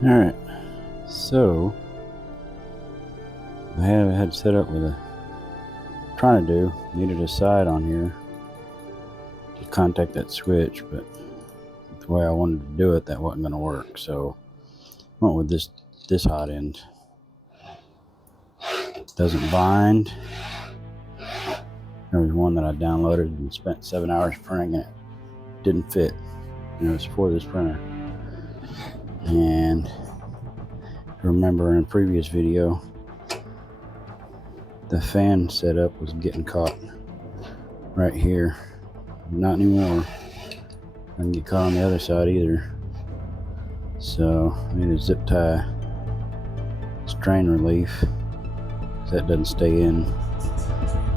Alright, so I have had set up with trying to do, needed a side on here to contact that switch, but the way I wanted to do it, that wasn't going to work, so I went with this hot end. Doesn't bind. There was one that I downloaded and spent 7 hours printing and it didn't fit. And it was for this printer. And remember in a previous video, the fan setup was getting caught right here. Not anymore. I can get caught on the other side either. So I need a zip tie strain relief because that doesn't stay in.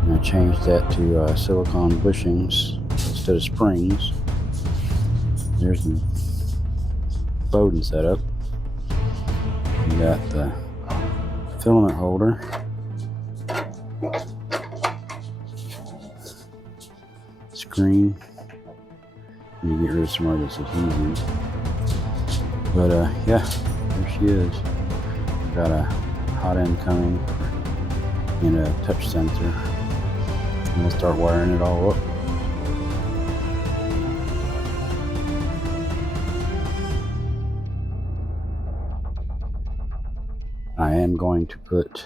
And I changed that to silicone bushings instead of springs. There's the Bowden setup. You got the filament holder. Screen. You get rid of some of this adhesive. But yeah, there she is. Got a hot end coming and a touch sensor. I'm gonna start wiring it all up. I am going to put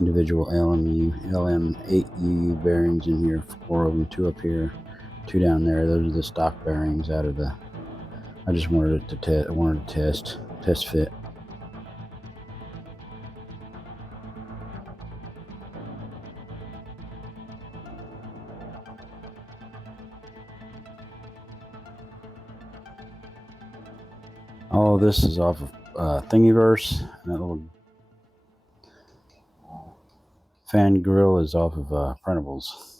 individual LM8UU bearings in here, 4 of them, 2 up here, 2 down there. Those are the stock bearings out of the. I just wanted it to test fit. All of this is off of Thingiverse, and that little fan grill is off of Printables.